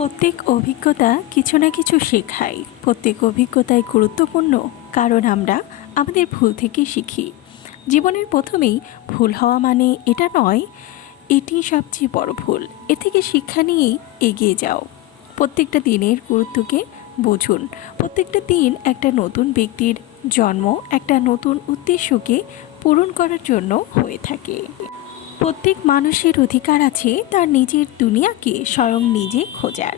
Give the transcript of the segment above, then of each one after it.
প্রত্যেক অভিজ্ঞতা কিছু না কিছু শেখায়। প্রত্যেক অভিজ্ঞতাই গুরুত্বপূর্ণ, কারণ আমরা আমাদের ভুল থেকে শিখি। জীবনের প্রথমেই ভুল হওয়া মানে এটা নয়, এটি সবচেয়ে বড় ভুল। এ থেকে শিক্ষা নিয়েই এগিয়ে যাও। প্রত্যেকটা দিনের গুরুত্বকে বুঝুন। প্রত্যেকটা দিন একটা নতুন ব্যক্তির জন্ম, একটা নতুন উদ্দেশ্যকে পূরণ করার জন্য হয়ে থাকে। প্রত্যেক মানুষের অধিকার আছে তার নিজের দুনিয়াকে স্বয়ং নিজে খোঁজার।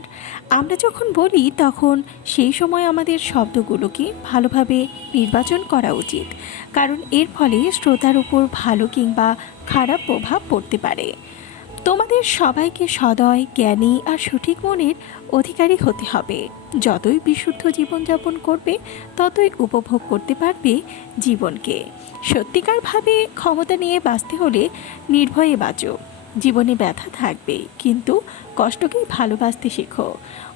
আমরা যখন বলি, তখন সেই সময় আমাদের শব্দগুলোকে ভালোভাবে নির্বাচন করা উচিত, কারণ এর ফলে শ্রোতার উপর ভালো কিংবা খারাপ প্রভাব পড়তে পারে। তোমাদের সবাইকে সদয়, জ্ঞানী আর সঠিক মনের অধিকারী হতে হবে। যতই বিশুদ্ধ জীবনযাপন করবে, ততই উপভোগ করতে পারবে জীবনকে। সত্যিকারভাবে ক্ষমতা নিয়ে বাঁচতে হলে নির্ভয়ে বাঁচো। জীবনে ব্যথা থাকবে, কিন্তু কষ্টকেই ভালোবাসতে শেখো।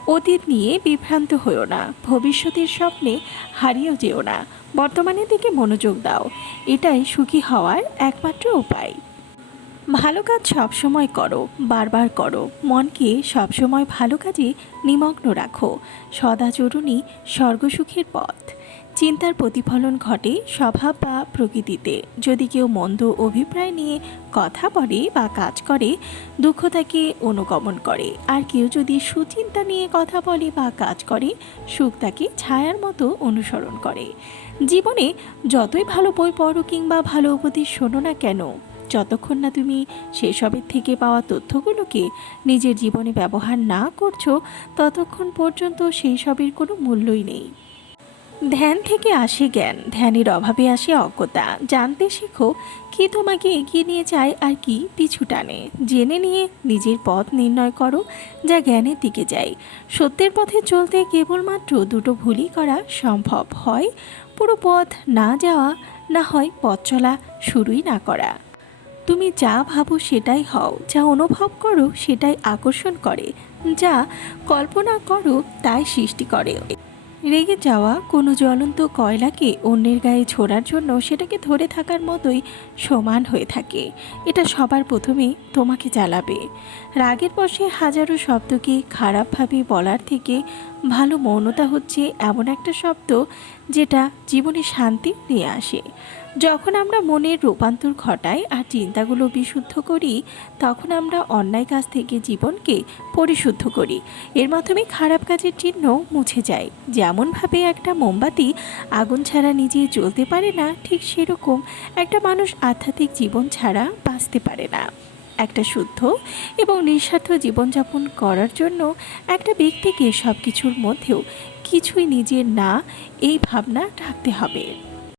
অতীত নিয়ে বিভ্রান্ত হও না। ভবিষ্যতের স্বপ্নে হারিয়েও যেও না। বর্তমানের দিকে মনোযোগ দাও। এটাই সুখী হওয়ার একমাত্র উপায়। ভালো কাজ সবসময় করো, বারবার করো। মনকে সবসময় ভালো কাজে নিমগ্ন রাখো। সদাচরণী স্বর্গসুখের পথ। চিন্তার প্রতিফলন ঘটে স্বভাব বা প্রকৃতিতে। যদি কেউ মন্দ অভিপ্রায় নিয়ে কথা বলে বা কাজ করে দুঃখ তাকে অনুগমন করে। আর কেউ যদি সুচিন্তা নিয়ে কথা বলে বা কাজ করে সুখ তাকে ছায়ার মতো অনুসরণ করে। জীবনে যতই ভালো বই পড়ো কিংবা ভালো উপদেশ শোনো না কেন যতক্ষণ না তুমি সেসবের থেকে পাওয়া তথ্যগুলোকে নিজের জীবনে ব্যবহার না করছ, ততক্ষণ পর্যন্ত সেই সবের কোনো মূল্যই নেই। ধ্যান থেকে আসে জ্ঞান, ধ্যানের অভাবে আসে অজ্ঞতা। জানতে শেখো কি তোমাকে এগিয়ে নিয়ে যায় আর কি পিছু টানে। জেনে নিয়ে নিজের পথ নির্ণয় করো যা জ্ঞানের দিকে যায়। সত্যের পথে চলতে কেবলমাত্র দুটো ভুলই করা সম্ভব হয়। পুরো পথ না যাওয়া না হয় পথ চলা শুরুই না করা। তুমি যা ভাবো সেটাই হও, যা অনুভব করো সেটাই আকর্ষণ করে, যা কল্পনা করো তাই সৃষ্টি করে। রেগে যাওয়া কোনো জ্বলন্ত কয়লাকে অন্যের গায়ে ছোড়ার জন্য সেটাকে ধরে থাকার মতোই সমান হয়ে থাকে। এটা সবার প্রথমে তোমাকে জ্বালাবে। রাগের বসে হাজারো শব্দকে খারাপভাবে বলার থেকে ভালো মৌনতা হচ্ছে এমন একটা শব্দ যেটা জীবনে শান্তি নিয়ে আসে। যখন আমরা মনের রূপান্তর ঘটাই আর চিন্তাগুলো বিশুদ্ধ করি, তখন আমরা অন্যায় কাজ থেকে জীবনকে পরিশুদ্ধ করি। এর মাধ্যমে খারাপ কাজের চিহ্ন মুছে যায়। যেমনভাবে একটা মোমবাতি আগুন ছাড়া নিজে জ্বলতে পারে না, ঠিক সেরকম একটা মানুষ আধ্যাত্মিক জীবন ছাড়া বাঁচতে পারে না। একটা শুদ্ধ এবং নিঃস্বার্থ জীবনযাপন করার জন্য একটা ব্যক্তিকে সব কিছুর মধ্যেও কিছুই নিজের না, এই ভাবনা রাখতে হবে।